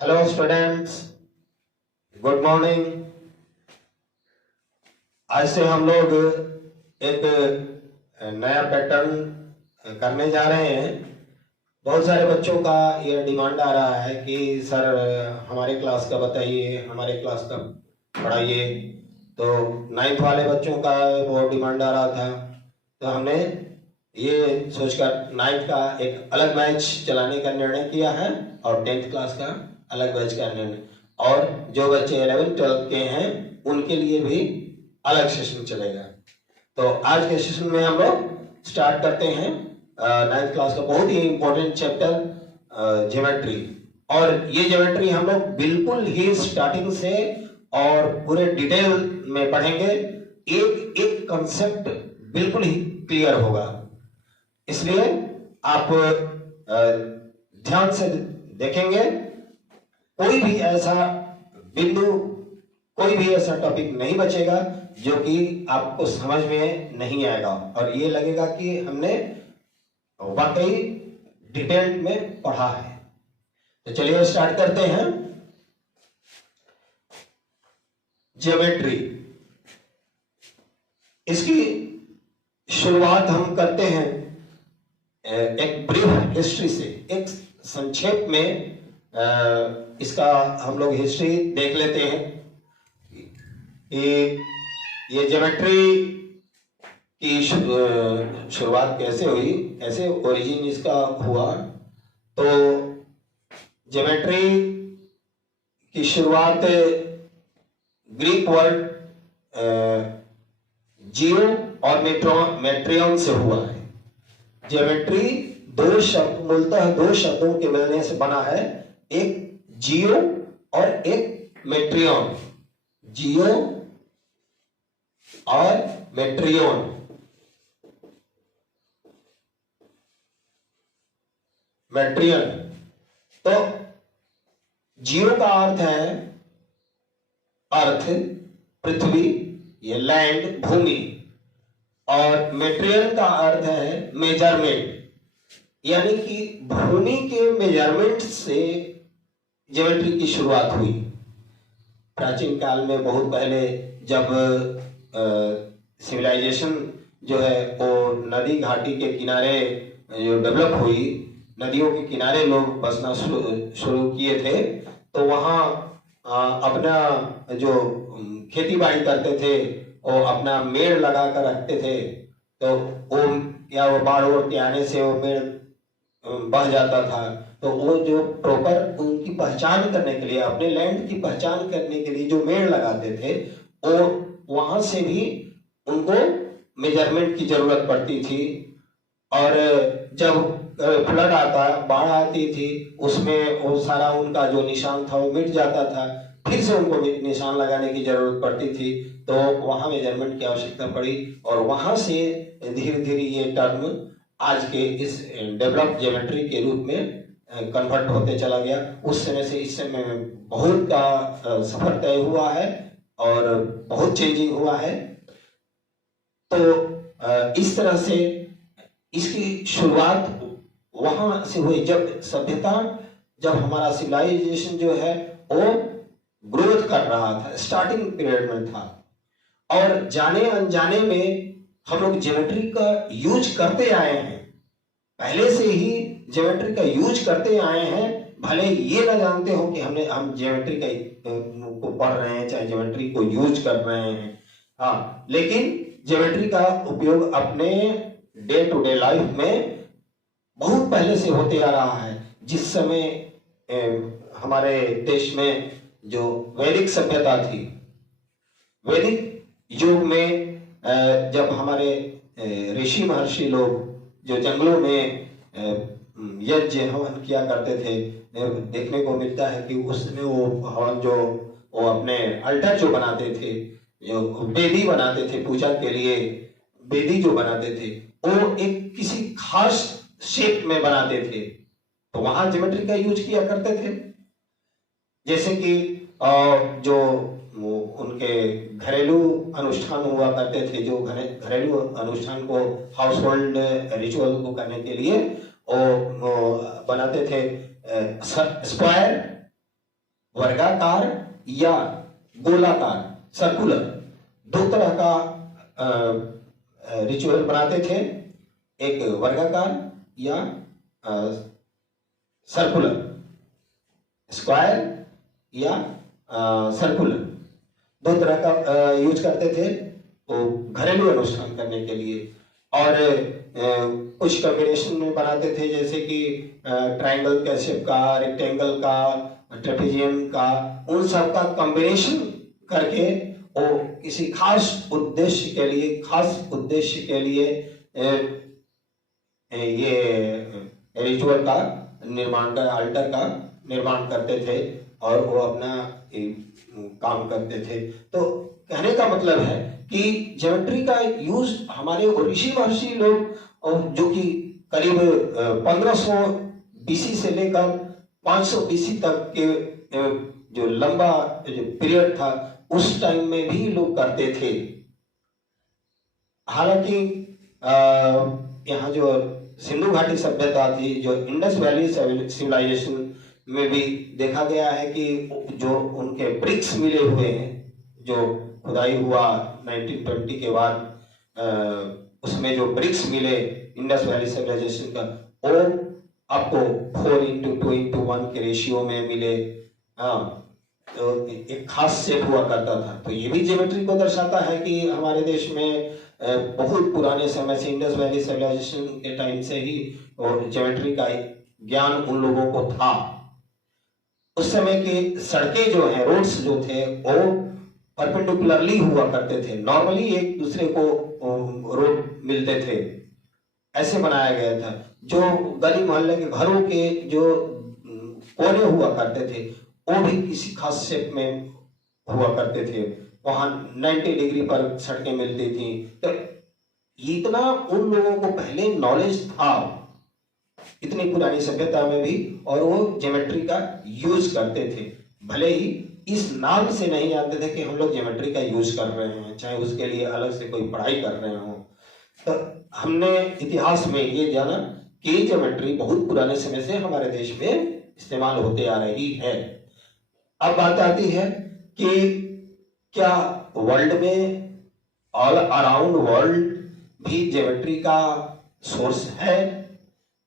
Hello students, good morning. आज से हम लोग एक नया पैटर्न करने जा रहे हैं। बहुत सारे बच्चों का ये डिमांड आ रहा है कि सर हमारे क्लास का बताइए, हमारे क्लास का पढ़ाइए। तो 9th वाले बच्चों का वो डिमांड आ रहा था, तो हमने ये सोचकर 9th का एक अलग बैच चलाने का निर्णय किया है और 10th क्लास का अलग बैच का निर्णय, और जो बच्चे 11th 12th के हैं उनके लिए भी अलग सेशन चलेगा। तो आज के सेशन में हम लोग स्टार्ट करते हैं 9th क्लास का बहुत ही इंपॉर्टेंट चैप्टर ज्योमेट्री। और ये ज्योमेट्री हम लोग बिल्कुल ही स्टार्टिंग से और पूरे डिटेल में पढ़ेंगे। एक एक कंसेप्ट बिल्कुल ही क्लियर होगा, इसलिए आप ध्यान से देखेंगे। कोई भी ऐसा बिंदु, कोई भी ऐसा टॉपिक नहीं बचेगा जो कि आपको समझ में नहीं आएगा और ये लगेगा कि हमने वाकई डिटेल में पढ़ा है। तो चलिए स्टार्ट करते हैं। ज्योमेट्री, इसकी शुरुआत हम करते हैं एक ब्रीफ हिस्ट्री से। एक संक्षेप में इसका हम लोग हिस्ट्री देख लेते हैं कि ये ज्योमेट्री की शुरुआत कैसे हुई, कैसे ओरिजिन इसका हुआ। तो ज्योमेट्री की शुरुआत ग्रीक वर्ड जियो और मेट्रियन से हुआ है। ज्योमेट्री मूलतः दो शब्दों के मिलने से बना है, एक जियो और एक मेट्रियन। जियो और मेट्रियन। मेट्रियन, तो जियो का अर्थ है अर्थ, पृथ्वी, ये लैंड, भूमि, और मेट्रियन का अर्थ है मेजरमेंट, यानी कि भूमि के मेजरमेंट से ज्योमेट्री की शुरुआत हुई। प्राचीन काल में बहुत पहले जब सिविलाइजेशन जो है वो नदी घाटी के किनारे जो डेवलप हुई, नदियों के किनारे लोग बसना शुरू किए थे, तो वहाँ अपना जो खेती बाड़ी करते थे वो अपना मेड़ लगा कर रखते थे। तो वो बाढ़ के आने से वो मेड़ बह जाता था, तो वो जो प्रॉपर उनकी पहचान करने के लिए, अपने लैंड की पहचान करने के लिए जो मेड़ लगाते थे, वो वहां से भी उनको मेजरमेंट की जरूरत पड़ती थी। और जब फ्लड आता, बाढ़ आती थी, उसमें वो सारा उनका जो निशान था वो मिट जाता था, फिर से उनको निशान लगाने की जरूरत पड़ती थी। तो वहां मेजरमेंट की आवश्यकता पड़ी और वहां से धीरे धीरे ये टर्म आज के इस डेवलप ज्योमेट्री के रूप में कन्वर्ट होते चला गया। उस समय से इस समय में बहुत का सफर तय हुआ है और बहुत चेंजिंग हुआ है। तो इस तरह से इसकी शुरुआत वहां से हुई जब सभ्यता, जब हमारा सिविलाइजेशन जो है वो ग्रोथ कर रहा था, स्टार्टिंग पीरियड में था, और जाने अनजाने में हम लोग ज्योमेट्री का यूज करते आए हैं। पहले से ही ज्योमेट्री का यूज करते आए हैं, भले ये ना जानते हो कि हम ज्योमेट्री को पढ़ रहे हैं, चाहे ज्योमेट्री को यूज कर रहे हैं। हाँ, लेकिन ज्योमेट्री का उपयोग अपने डे टू डे लाइफ में बहुत पहले से होते आ रहा है। जिस समय हमारे देश में जो वैदिक सभ्यता थी, वैदिक युग में जब हमारे ऋषि महर्षि लोग जो जंगलों में यज्ञ हवन किया करते थे, देखने को मिलता है कि उस समय वो हवन जो वो अपने अल्टर जो बनाते थे, जो वेदी बनाते थे पूजा के लिए, वेदी जो बनाते थे वो एक किसी खास शेप में बनाते थे, तो वहां ज्योमेट्री का यूज किया करते थे। जैसे कि जो उनके घरेलू अनुष्ठान हुआ करते थे, जो घरेलू अनुष्ठान को, हाउस होल्ड रिचुअल को करने के लिए वो बनाते थे स्क्वायर वर्गाकार या गोलाकार, सर्कुलर, दो तरह का रिचुअल बनाते थे, एक वर्गाकार या सर्कुलर, स्क्वायर या सर्कुलर, दो तरह का यूज करते थे तो घरेलू अनुष्ठान करने के लिए। और कुछ कॉम्बिनेशन में बनाते थे, जैसे कि ट्रायंगल के शेप का, रेक्टेंगल का, ट्रेपेजियम का, उन सब का कॉम्बिनेशन करके वो किसी खास उद्देश्य के लिए ये रिचुअल का निर्माण का, अल्टर का निर्माण करते थे और वो अपना काम करते थे। तो कहने का मतलब है कि ज्योमेट्री का यूज हमारे ऋषि महर्षि लोग, जो कि करीब 1500 बीसी से लेकर 500 बीसी तक के जो लंबा जो पीरियड था, उस टाइम में भी लोग करते थे। हालांकि यहाँ जो सिंधु घाटी सभ्यता थी, जो इंडस वैली सिविलाइजेशन में भी देखा गया है कि जो उनके ब्रिक्स मिले हुए हैं, जो खुदाई हुआ 1920 के बाद, उसमें जो ब्रिक्स मिले इंडस वैली सिविलाइजेशन का, वो आपको 4:2:1 के रेशियो में मिले। तो एक खास शेप हुआ करता था। तो ये भी ज्योमेट्री को दर्शाता है कि हमारे देश में बहुत पुराने समय से, इंडस वैली सिविलाइजेशन के टाइम से ही ज्योमेट्री का ज्ञान उन लोगों को था। उस समय की सड़कें जो हैं, रोड्स जो थे, वो परपेंडिकुलरली हुआ करते थे, नॉर्मली एक दूसरे को रोड मिलते थे, ऐसे बनाया गया था। जो गली मोहल्ले के घरों के जो कोने हुआ करते थे, वो भी किसी खास शेप में हुआ करते थे। वहां 90 डिग्री पर सड़कें मिलती थी। तो इतना उन लोगों को पहले नॉलेज था, इतनी पुरानी सभ्यता में भी, और वो ज्योमेट्री का यूज करते थे। भले ही इस नाम से नहीं जानते थे कि हम लोग ज्योमेट्री का यूज कर रहे हैं, चाहे उसके लिए अलग से कोई पढ़ाई कर रहे हो। तो हमने इतिहास में ये जाना कि ज्योमेट्री बहुत पुराने समय से हमारे देश में इस्तेमाल होते आ रही है। अब बात आती है कि क्या वर्ल्ड में, ऑल अराउंड वर्ल्ड भी ज्योमेट्री का सोर्स है?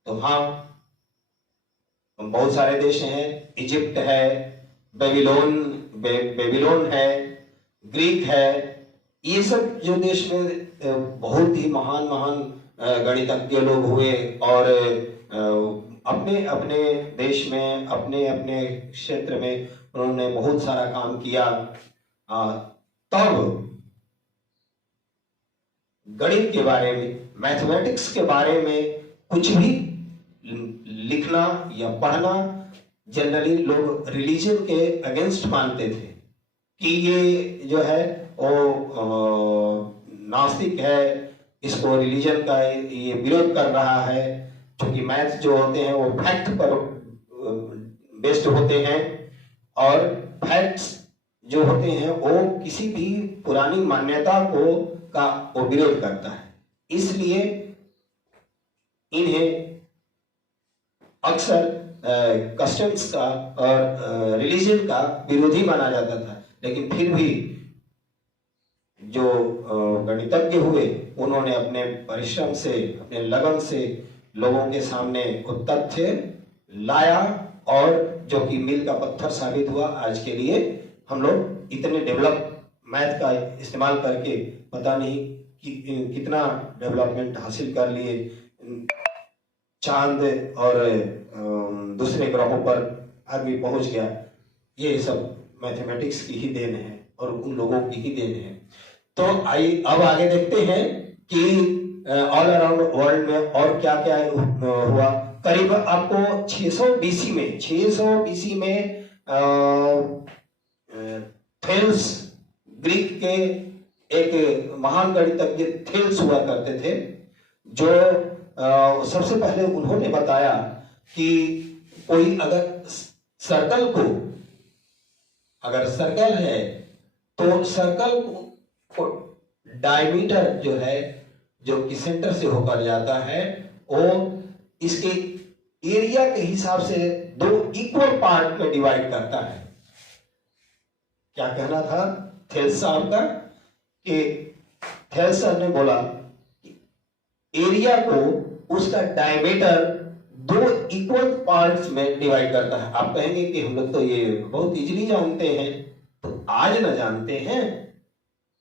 तो हाँ, बहुत सारे देश हैं। इजिप्ट है, बेबीलोन है, ग्रीक है। ये सब जो देश में बहुत ही महान गणितज्ञ लोग हुए और अपने अपने देश में, अपने अपने क्षेत्र में उन्होंने बहुत सारा काम किया। तब गणित के बारे में, मैथमेटिक्स के बारे में कुछ भी लिखना या पढ़ना जनरली लोग रिलीजन के अगेंस्ट मानते थे कि ये जो है वो नास्तिक है, इसको रिलीजन का ये विरोध कर रहा है, क्योंकि मैथ जो होते हैं वो फैक्ट पर बेस्ड होते हैं, और फैक्ट्स जो होते हैं वो किसी भी पुरानी मान्यता का वो विरोध करता है। इसलिए इन्हें अक्सर कस्टम्स का और रिलीजन का विरोधी माना जाता था। लेकिन फिर भी जो गणितज्ञ हुए, उन्होंने अपने परिश्रम से, अपने लगन से लोगों के सामने तथ्य लाया, और जो कि मील का पत्थर साबित हुआ। आज के लिए हम लोग इतने डेवलप मैथ का इस्तेमाल करके पता नहीं कि कितना डेवलपमेंट हासिल कर लिए। चांद और दूसरे ग्रहों पर आदमी पहुंच गया। ये सब मैथमेटिक्स की ही देन है और उन लोगों की ही देन है। तो आइए अब आगे देखते हैं कि ऑल अराउंड वर्ल्ड में और क्या क्या हुआ। करीब आपको 600 बीसी में थेल्स, ग्रीक के एक महान गणितज्ञ थेल्स हुआ करते थे, जो सबसे पहले उन्होंने बताया कि कोई अगर सर्कल है तो सर्कल को डायमीटर जो है, जो कि सेंटर से होकर जाता है, वो इसके एरिया के हिसाब से दो इक्वल पार्ट में डिवाइड करता है। क्या कहना था थेल्स साहब का कि थेल्स साहब ने बोला कि एरिया को उसका डायमीटर 2 इक्वल पार्ट्स में डिवाइड करता है। आप कहेंगे कि हम लोग तो ये बहुत इजीली जानते हैं, तो आज न जानते हैं,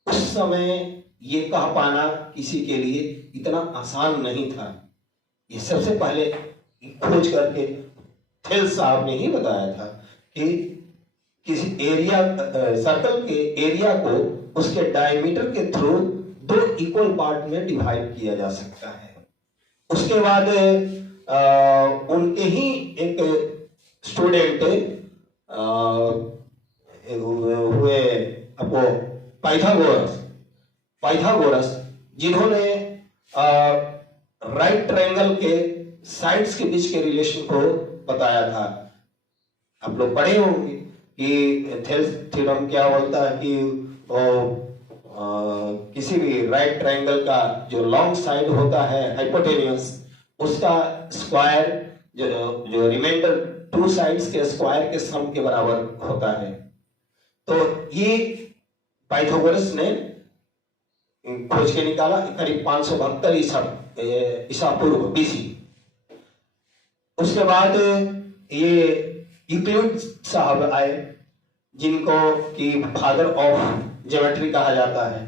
उस समय ये कह पाना किसी के लिए इतना आसान नहीं था। ये सबसे पहले खोज करके थेल्स साहब ने ही बताया था कि किसी एरिया सर्कल के एरिया को उसके डायमीटर के थ्रू 2 इक्वल पार्ट में डिवाइड किया जा सकता है। उसके बाद उनके ही एक स्टूडेंट हुए आपको पाइथागोरस, जिन्होंने राइट ट्रायंगल के साइड्स के बीच के रिलेशन को बताया था। आप लोग पढ़े होंगे कि थेल्स थ्योरम क्या बोलता है कि किसी भी राइट ट्रायंगल का जो लॉन्ग साइड होता है हाइपोटेन्यूस, उसका स्क्वायर जो रिमाइंडर 2 साइड्स के स्क्वायर के सम के बराबर होता है। तो ये पाइथागोरस ने खोज के निकाला करीब 572 ईसा पूर्व बीसी। उसके बाद ये यूक्लिड साहब आए, जिनको कि फादर ऑफ ज्योमेट्री कहा जाता है।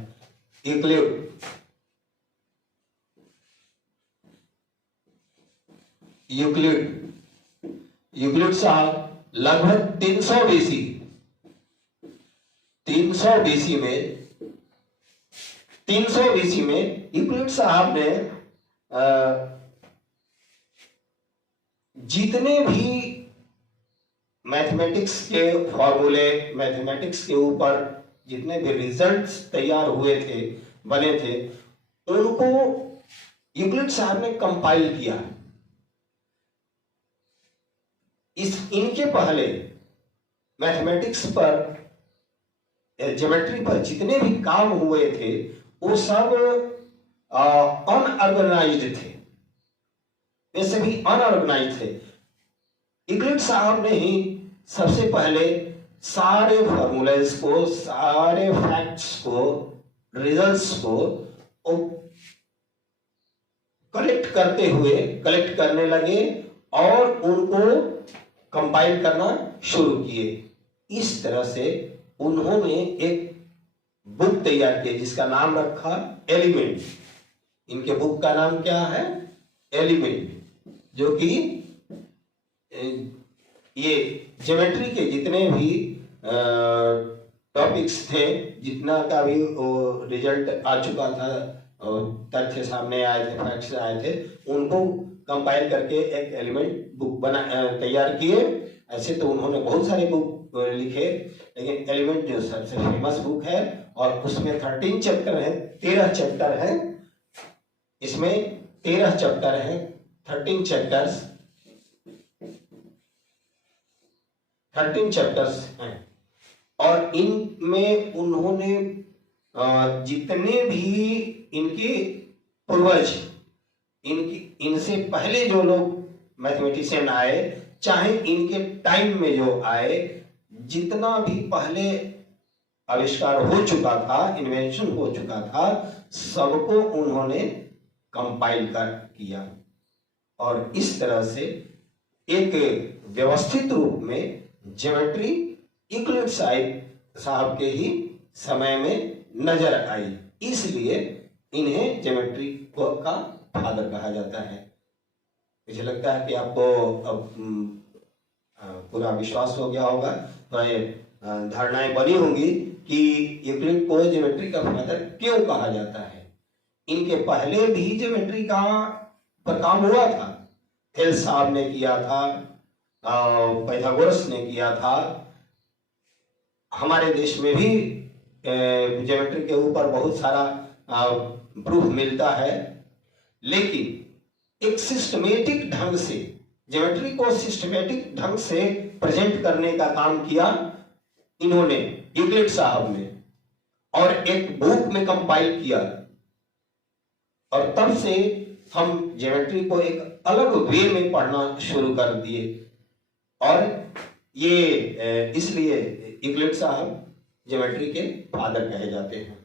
यूक्लिड साहब लगभग 300 बीसी में यूक्लिड साहब ने जितने भी मैथमेटिक्स के फॉर्मूले, मैथमेटिक्स के ऊपर जितने भी रिजल्ट्स तैयार हुए थे, बने थे, उनको यूक्लिड साहब ने कंपाइल किया। इनके पहले मैथमेटिक्स पर, ज्योमेट्री पर जितने भी काम हुए थे, वो सब अनऑर्गेनाइज्ड थे, वे सभी अनऑर्गेनाइज्ड थे। यूक्लिड साहब ने ही सबसे पहले सारे फॉर्मूलेस को, सारे फैक्ट्स को, रिजल्ट्स को कलेक्ट करने लगे और उनको कंपाइल करना शुरू किए। इस तरह से उन्होंने एक बुक तैयार की जिसका नाम रखा एलिमेंट। इनके बुक का नाम क्या है? एलिमेंट, जो कि ये ज्योमेट्री के जितने भी टॉपिक्स थे, जितना का भी रिजल्ट आ चुका था, तथ्य सामने आए थे, फैक्ट्स आए थे, उनको कंपाइल करके एक एलिमेंट बुक तैयार किए। ऐसे तो उन्होंने बहुत सारे बुक लिखे, लेकिन एलिमेंट जो सबसे फेमस बुक है, और उसमें 13 चैप्टर है, 13 चैप्टर है। इसमें 13 चैप्टर है, 13 चैप्टर्स हैं। और इनमें उन्होंने जितने भी इनके पूर्वज, इनसे पहले जो लोग मैथमेटिशियन आए, चाहे इनके टाइम में जो आए, जितना भी पहले आविष्कार हो चुका था, इन्वेंशन हो चुका था, सबको उन्होंने कंपाइल किया। और इस तरह से एक व्यवस्थित रूप में ज्योमेट्री यूक्लिड साहब के ही समय में नजर आई। इसलिए इन्हें ज्योमेट्री का फादर कहा जाता है। मुझे लगता है कि आपको अब पूरा विश्वास हो गया होगा, तो ये धारणाएं बनी होंगी कि यूक्लिड को ज्योमेट्री का फादर क्यों कहा जाता है। इनके पहले भी ज्योमेट्री का पर काम हुआ था। थेल्स साहब ने किया था, पाइथागोरस ने किया था। हमारे देश में भी ज्योमेट्री के ऊपर बहुत सारा प्रूफ मिलता है, लेकिन एक सिस्टमेटिक ढंग से, ज्योमेट्री को सिस्टमेटिक ढंग से प्रेजेंट करने का काम किया इन्होंने, यूक्लिड साहब ने, और एक बुक में कंपाइल किया। और तब से हम ज्योमेट्री को एक अलग वे में पढ़ना शुरू कर दिए। और ये इसलिए यूक्लिड साहब ज्योमेट्री के फादर कहे जाते हैं।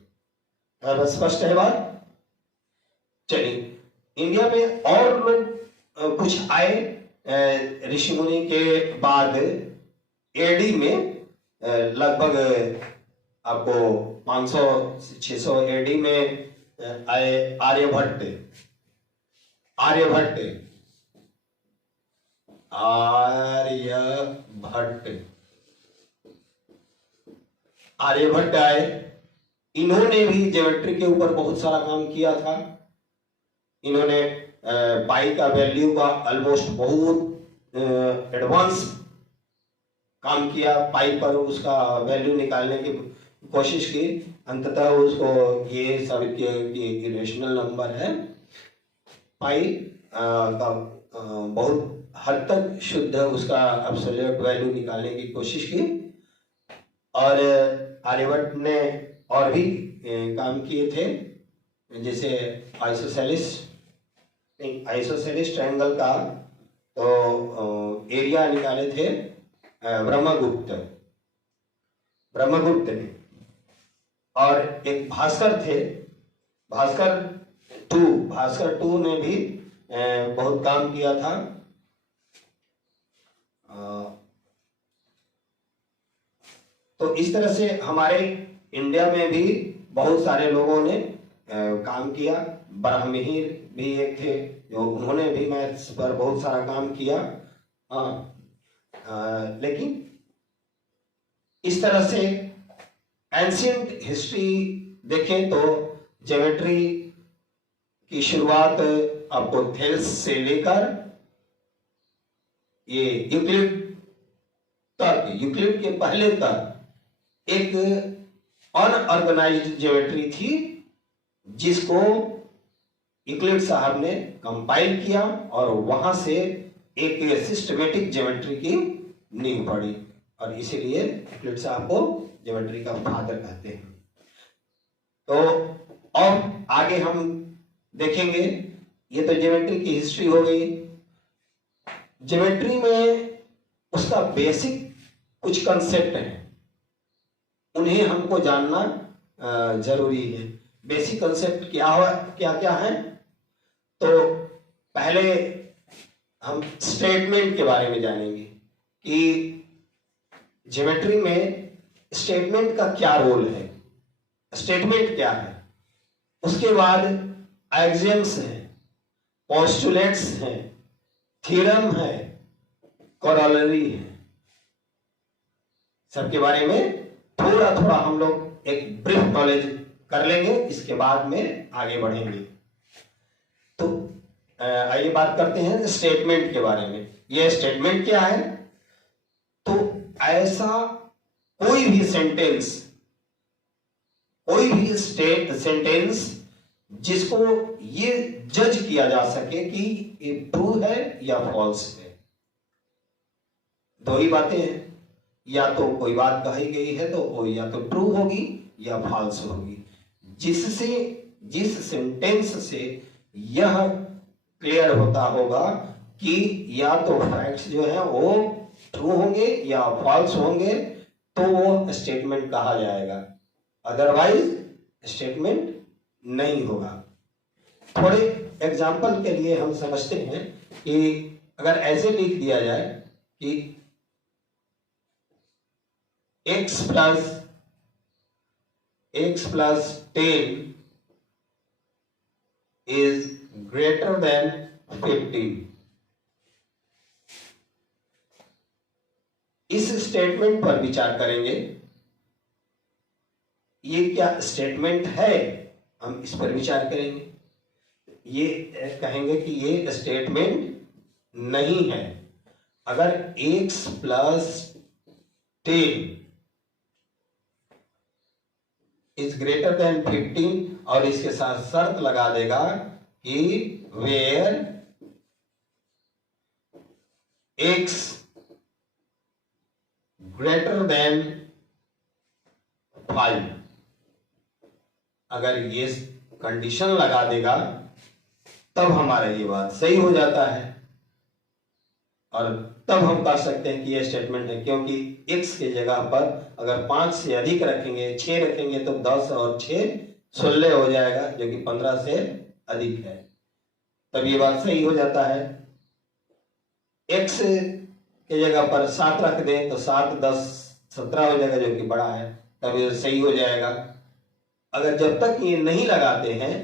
अब स्पष्ट है बात। चलिए, इंडिया में और लोग कुछ आए ऋषि मुनि के बाद। एडी में लगभग आपको 500-600 एडी में आए आर्यभट्ट। आर्यभट्ट आए। इन्होंने भी ज्योमेट्री के ऊपर बहुत सारा काम किया था। इन्होंने पाई का वैल्यू का ऑलमोस्ट बहुत एडवांस काम किया। पाई पर उसका वैल्यू निकालने की कोशिश की। अंततः उसको ये साबित किया कि इरेशनल नंबर है। पाई का बहुत हद तक शुद्ध उसका एब्सोल्यूट वैल्यू निकालने की कोशिश की। और आर्यभट्ट ने और भी काम किए थे, जैसे आइसोसेलिस ट्रायंगल का तो एरिया निकाले थे ब्रह्मगुप्त ने। और एक भास्कर थे, भास्कर टू ने भी बहुत काम किया था। तो इस तरह से हमारे इंडिया में भी बहुत सारे लोगों ने काम किया। ब्रह्ममिहिर भी एक थे, जो उन्होंने भी मैथ्स पर बहुत सारा काम किया। लेकिन इस तरह से एंशिएंट हिस्ट्री देखें तो ज्योमेट्री की शुरुआत आपको थेल्स से लेकर ये यूक्लिड के पहले तक एक अनऑर्गेनाइज्ड ज्योमेट्री थी, जिसको यूक्लिड साहब ने कंपाइल किया और वहां से एक सिस्टमेटिक ज्योमेट्री की नींव पड़ी। और इसीलिए यूक्लिड साहब को ज्योमेट्री का फादर कहते हैं। तो अब आगे हम देखेंगे, ये तो ज्योमेट्री की हिस्ट्री हो गई। ज्योमेट्री में उसका बेसिक कुछ कंसेप्ट है, उन्हें हमको जानना जरूरी है। बेसिक कंसेप्ट क्या है? तो पहले हम स्टेटमेंट के बारे में जानेंगे कि ज्योमेट्री में स्टेटमेंट का क्या रोल है, स्टेटमेंट क्या है। उसके बाद एक्सियम्स हैं, पोस्टुलेट्स हैं, थ्योरम है, कोरोलरी है। सबके बारे में थोड़ा थोड़ा हम लोग एक ब्रीफ नॉलेज कर लेंगे, इसके बाद में आगे बढ़ेंगे। तो आइए बात करते हैं स्टेटमेंट के बारे में। यह स्टेटमेंट क्या है? तो ऐसा कोई भी सेंटेंस जिसको ये जज किया जा सके कि ये ट्रू है या फॉल्स है। दो ही बातें हैं, या तो कोई बात कही गई है तो वो या तो ट्रू होगी या फॉल्स होगी। जिस सेंटेंस से यह क्लियर होता होगा कि या तो फैक्ट्स जो है वो ट्रू होंगे या फॉल्स होंगे, तो वो स्टेटमेंट कहा जाएगा, अदरवाइज स्टेटमेंट नहीं होगा। थोड़े एग्जाम्पल के लिए हम समझते हैं कि अगर ऐसे लिख दिया जाए कि x plus 10 is greater than 15, इस स्टेटमेंट पर विचार करेंगे। ये क्या स्टेटमेंट है, हम इस पर विचार करेंगे। ये कहेंगे कि ये स्टेटमेंट नहीं है। अगर x plus 10 is greater than 15 और इसके साथ शर्त लगा देगा कि वेयर x ग्रेटर देन 5, अगर ये कंडीशन लगा देगा तब हमारा ये बात सही हो जाता है। और तब हम कह सकते हैं कि ये स्टेटमेंट है, क्योंकि x के जगह पर अगर 5 से अधिक रखेंगे, 6 रखेंगे तो 10 और 6 16 हो जाएगा, जो कि 15 से अधिक है। तब ये बात सही हो जाता है। x के जगह पर 7 रख दें तो 7 10 17 हो जाएगा, जो कि बड़ा है, तब ये सही हो जाएगा। अगर जब तक ये नहीं लगाते हैं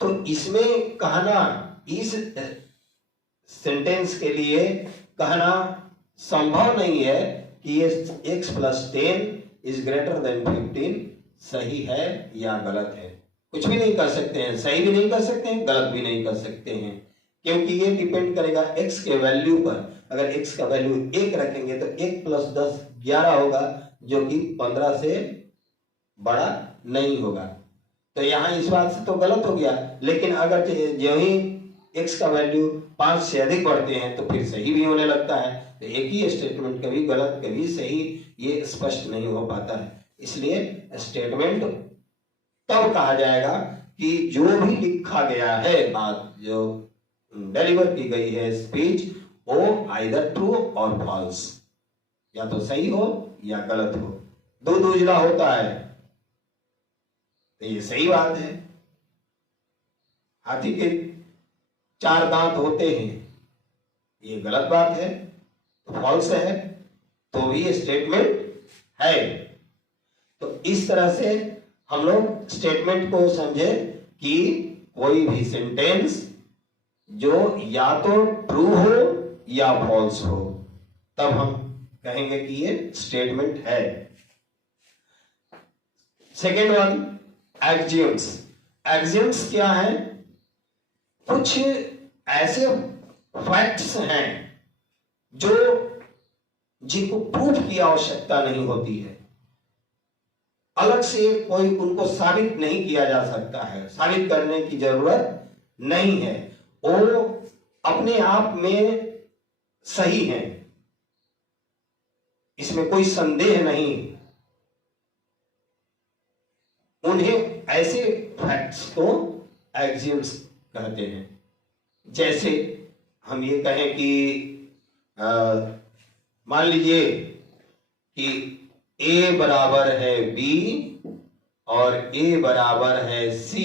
तो इसमें कहना, इस सेंटेंस के लिए कहना संभव नहीं है कि ये x + 10 इज ग्रेटर देन 15 सही है या गलत है। कुछ भी नहीं कर सकते हैं, सही भी नहीं कर सकते हैं, गलत भी नहीं कर सकते हैं, क्योंकि ये डिपेंड करेगा x के वैल्यू पर। अगर x का वैल्यू 1 रखेंगे तो 1 + 10 11 होगा, जो कि 15 से बड़ा नहीं होगा। तो यहां इस बात से तो गलत हो गया, लेकिन अगर जो ही x का वैल्यू 5 से अधिक बढ़ते हैं तो फिर सही भी होने लगता है। तो एक ही स्टेटमेंट कभी गलत कभी सही ये स्पष्ट नहीं हो पाता है। इसलिए स्टेटमेंट तब कहा जाएगा कि जो भी लिखा गया है, बात जो डिलीवर की गई है स्पीच, वो आइदर ट्रू और फॉल्स, या तो सही हो या गलत हो। दूध उजला होता है तो ये सही बात है, हाथी के 4 दांत होते हैं ये गलत बात है, तो फॉल्स है, तो भी ये स्टेटमेंट है। तो इस तरह से हम लोग स्टेटमेंट को समझे कि कोई भी सेंटेंस जो या तो ट्रू हो या फॉल्स हो, तब हम कहेंगे कि ये स्टेटमेंट है। Second one, axioms. एक्सियम्स क्या है? कुछ ऐसे फैक्ट्स हैं जो जिनको प्रूफ की आवश्यकता नहीं होती है, अलग से कोई उनको साबित नहीं किया जा सकता है, साबित करने की जरूरत नहीं है, वो अपने आप में सही है, इसमें कोई संदेह नहीं। उन्हें ऐसे फैक्ट्स को एक्सियम्स कहते हैं। जैसे हम ये कहें कि मान लीजिए कि A बराबर है B और A बराबर है C,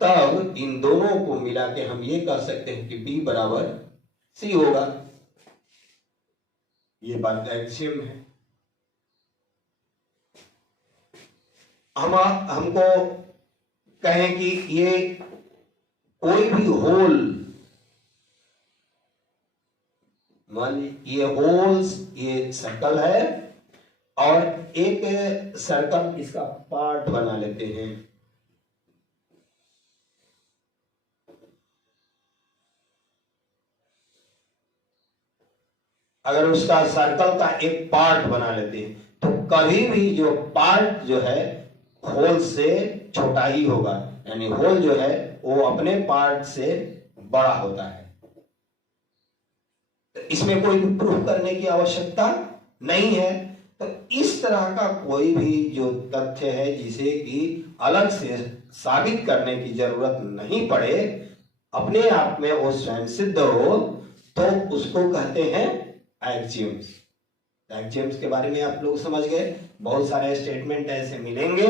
तब इन दोनों को मिला के हम ये कह सकते हैं कि B बराबर C होगा। ये बात एक्सियम है। हमको कहें कि ये कोई भी होल, मान ये होल्स, ये सर्कल है और एक सर्कल इसका पार्ट बना लेते हैं। अगर उसका सर्कल का एक पार्ट बना लेते हैं तो कभी भी जो पार्ट जो है होल से छोटा ही होगा, यानी होल जो है वो अपने पार्ट से बड़ा होता है। तो इसमें कोई भी प्रूफ करने की आवश्यकता नहीं है। तो इस तरह का कोई भी जो तथ्य है जिसे कि अलग से साबित करने की जरूरत नहीं पड़े, अपने आप में वो स्वयं सिद्ध हो, तो उसको कहते हैं एक्सियम्स। एक्सियम्स के बारे में आप लोग समझ गए। बहुत सारे स्टेटमेंट ऐसे मिलेंगे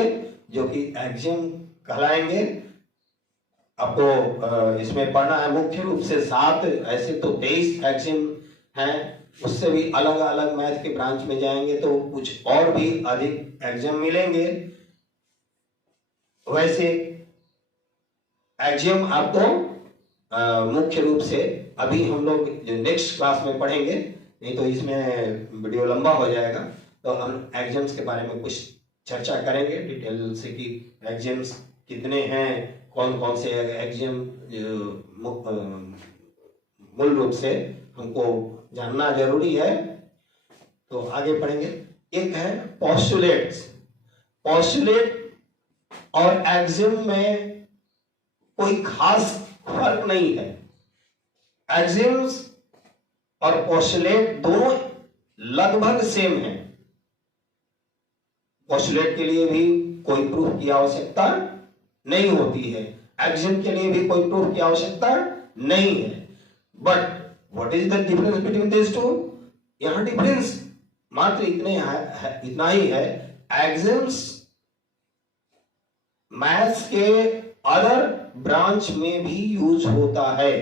जो कि एक्सियम कहलाएंगे। आपको इसमें पढ़ना है मुख्य रूप से 7, ऐसे तो 23 एक्सियम हैं। उससे भी अलग अलग मैथ के ब्रांच में जाएंगे तो कुछ और भी अधिक एक्सियम मिलेंगे। वैसे एक्सियम आपको मुख्य रूप से अभी हम लोग नेक्स्ट क्लास में पढ़ेंगे, नहीं तो इसमें वीडियो लंबा हो जाएगा। तो हम एक्सियम्स के बारे में कुछ चर्चा करेंगे डिटेल से कि एक्सियम्स कितने हैं, कौन कौन से एक्सियम मूल रूप से हमको जानना जरूरी है। तो आगे पढ़ेंगे। एक है पोस्टुलेट्स। पोस्टुलेट और एक्सियम में कोई खास फर्क नहीं है। एक्सियम्स और पोस्टुलेट दोनों लगभग सेम हैं। पोस्टुलेट के लिए भी कोई प्रूफ की आवश्यकता नहीं होती है, एक्सियम के लिए भी कोई प्रूफ की आवश्यकता नहीं है। But what is the difference between this two? यहां डिफरेंस मात्र इतना ही है, एक्सिम्स मैथ्स के अदर ब्रांच में भी यूज होता है।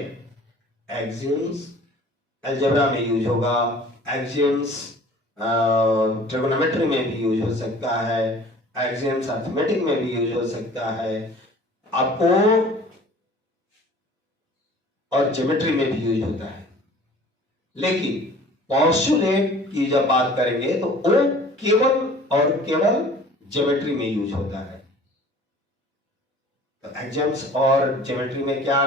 एक्सिम्स अलजेब्रा में यूज होगा, एक्सिम्स ट्रिगोनोमेट्री में भी यूज हो सकता है, एक्सिम्स अरिथमेटिक में भी यूज हो सकता है, आपको और ज्योमेट्री में भी यूज होता है। लेकिन पोस्टुलेट की जब बात करेंगे तो वो केवल और केवल ज्योमेट्री में यूज होता है। तो एक्सिम्स और ज्योमेट्री में क्या,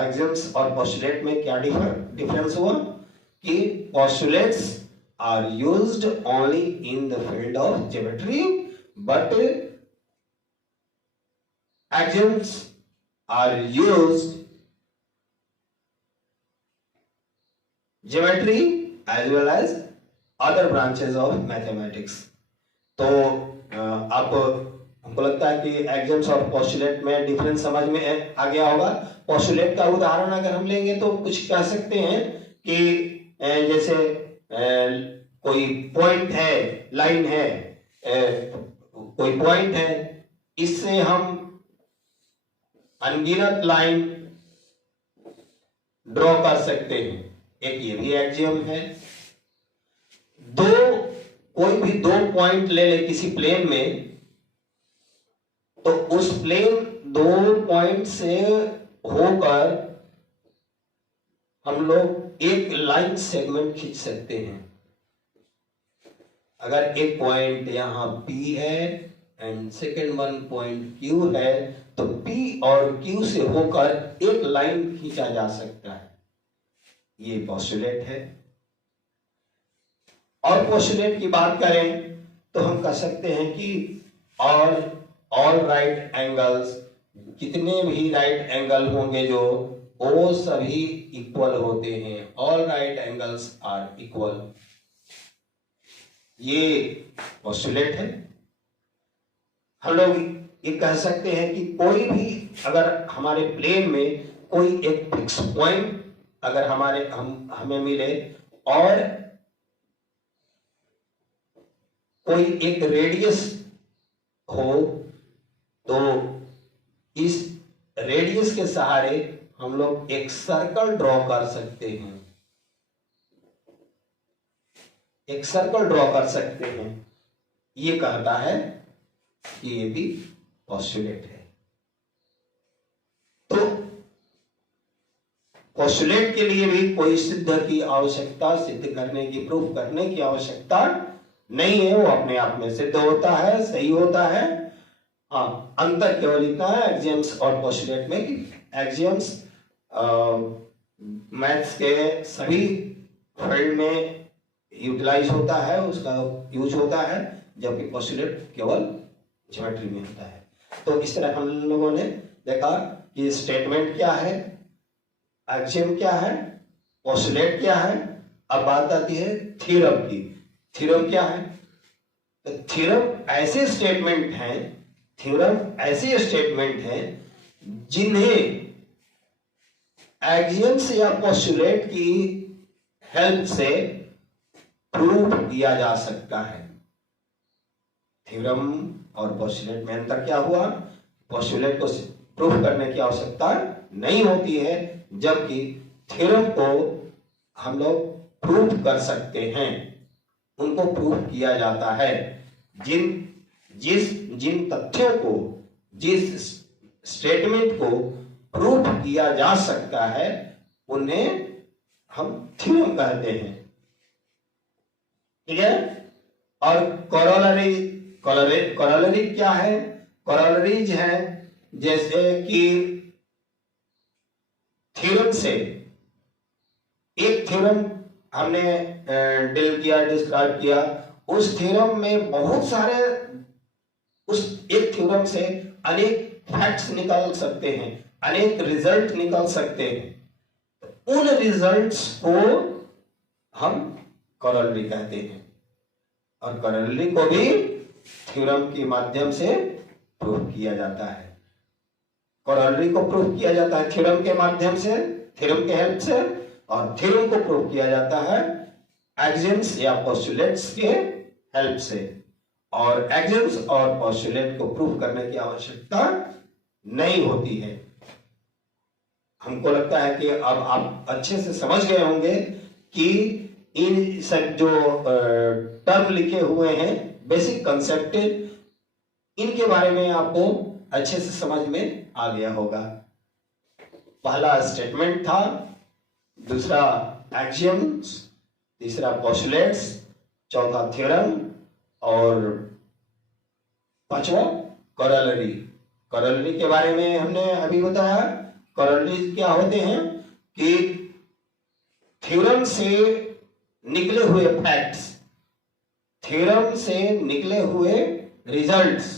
एक्सिम्स और पोस्टुलेट में क्या डिफरेंस हुआ कि postulates are used only in the field of geometry, but axioms are used geometry as well as other branches of mathematics। तो आप हमको लगता है कि एक्सिम्स और पोस्टुलेट में डिफरेंस समझ में आ गया होगा। पोस्टुलेट का उदाहरण अगर हम लेंगे तो कुछ कह सकते हैं कि जैसे कोई पॉइंट है, लाइन है, कोई पॉइंट है, इससे हम अनगिनत लाइन ड्रॉ कर सकते हैं, एक ये भी एक्सियम है। कोई भी दो पॉइंट ले ले किसी प्लेन में, तो उस प्लेन दो पॉइंट से होकर हम लोग एक लाइन सेगमेंट खींच सकते हैं। अगर एक पॉइंट यहां P है and second one point Q है, तो P और Q से होकर एक लाइन खींचा जा सकता है, ये पोस्टुलेट है। और पोस्टुलेट की बात करें तो हम कह सकते हैं कि ऑल राइट एंगल्स, कितने भी राइट एंगल होंगे जो, वो सभी इक्वल होते हैं। All right angles are equal, ये पोस्टुलेट है। हम लोग ये कह सकते हैं कि कोई भी अगर हमारे प्लेन में कोई एक फिक्स पॉइंट अगर हमें मिले और कोई एक रेडियस हो, तो इस रेडियस के सहारे हम लोग एक सर्कल ड्रॉ कर सकते हैं, एक सर्कल ड्रॉ कर सकते हैं। ये कहता है कि ये भी पोस्टुलेट है। तो पोस्टुलेट के लिए भी कोई सिद्ध की आवश्यकता, सिद्ध करने की, प्रूफ करने की आवश्यकता नहीं है, वो अपने आप में सिद्ध होता है, सही होता है। हाँ, अंतर केवल इतना है एक्सियम्स और पोस्टुलेट में कि एक्सियम्स मैथ्स के सभी फील्ड में यूटिलाइज होता है, उसका यूज होता है, जबकि पोस्टुलेट केवल ज्योमेट्री में होता है। तो इस तरह हम लोगों ने देखा कि स्टेटमेंट क्या है, एक्सियम क्या है, पोस्टुलेट क्या है। अब बात आती है थ्योरम की। थ्योरम क्या है? तो थ्योरम ऐसे स्टेटमेंट हैं जिन्हें एक्सियम्स या पोस्टुलेट की हेल्प से प्रूव किया जा सकता है। थ्योरम और पोस्टुलेट में अंतर क्या हुआ? पोस्टुलेट को प्रूफ करने की आवश्यकता नहीं होती है, जबकि थ्योरम को हम लोग प्रूफ कर सकते हैं, उनको प्रूफ किया जाता है। जिन तथ्यों को, जिस स्टेटमेंट को प्रूफ किया जा सकता है, उन्हें हम थ्योरम कहते हैं। ठीक है? और कोरोलरी क्या है? कोरोलरीज है जैसे कि थ्योरम से एक थ्योरम हमने डील किया, डिस्क्राइब किया, उस थ्योरम में बहुत सारे, उस एक थ्योरम से अनेक फैक्ट्स निकल सकते हैं, अनेक रिजल्ट निकल सकते हैं। उन रिजल्ट्स को हम कोरोलरी कहते हैं, और कोरोलरी को भी थ्योरम के माध्यम से प्रूफ किया जाता है। कोरोलरी को प्रूफ किया जाता है थ्योरम के माध्यम से, थ्योरम के हेल्प से, और थ्योरम को प्रूफ किया जाता है एक्सियम्स या पोस्टुलेट्स के हेल्प से, और एक्सियम्स और पोस्टुलेट को प्रूव करने की आवश्यकता नहीं होती है। हमको लगता है कि अब आप अच्छे से समझ गए होंगे कि इन सब जो टर्म लिखे हुए हैं, बेसिक कंसेप्ट, इनके बारे में आपको अच्छे से समझ में आ गया होगा। पहला स्टेटमेंट था, दूसरा एक्सियम्स, तीसरा पोस्टुलेट्स, चौथा थ्योरम, और पांचवा कोरोलरी। कोरोलरी के बारे में हमने अभी बताया। कोरोलरी क्या होते हैं कि थ्योरम से निकले हुए फैक्ट्स, थ्योरम से निकले हुए रिजल्ट्स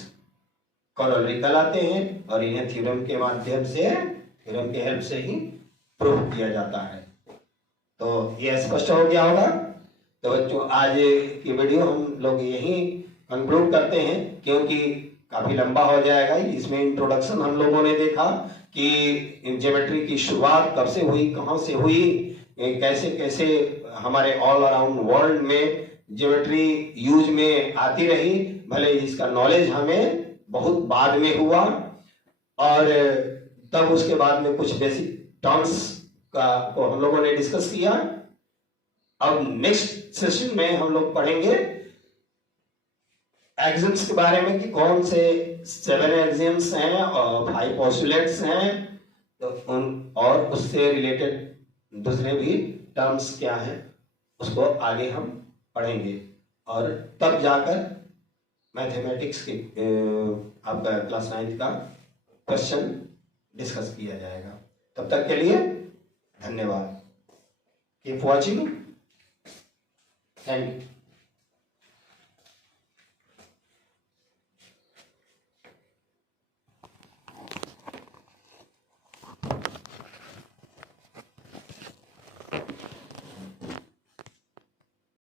कोरोलरी कहलाते हैं, और इन्हें थ्योरम के माध्यम से, थ्योरम के हेल्प से ही प्रूव किया जाता है। तो ये स्पष्ट हो गया होगा। तो बच्चों, आज की वीडियो हम लोग यहीं कंक्लूड करते हैं, क्योंकि काफी लंबा हो जाएगा। इसमें इंट्रोडक्शन हम लोगों ने देखा कि ज्योमेट्री की शुरुआत कब से हुई, कहां से हुई, कैसे कैसे हमारे ऑल अराउंड वर्ल्ड में ज्योमेट्री यूज में आती रही, भले इसका नॉलेज हमें बहुत बाद में हुआ, और तब उसके बाद में कुछ बेसिक टर्म्स का को हम लोगों ने डिस्कस किया। अब नेक्स्ट सेशन में हम लोग पढ़ेंगे एक्सियम्स के बारे में कि कौन से 7 एक्सियम्स हैं और 5 पोस्टुलेट्स हैं, तो उन और उससे रिलेटेड दूसरे भी टर्म्स क्या हैं, उसको आगे हम पढ़ेंगे, और तब जाकर मैथमेटिक्स के आपका क्लास 9 का क्वेश्चन डिस्कस किया जाएगा। तब तक के लिए धन्यवाद। Keep watching. Thank you.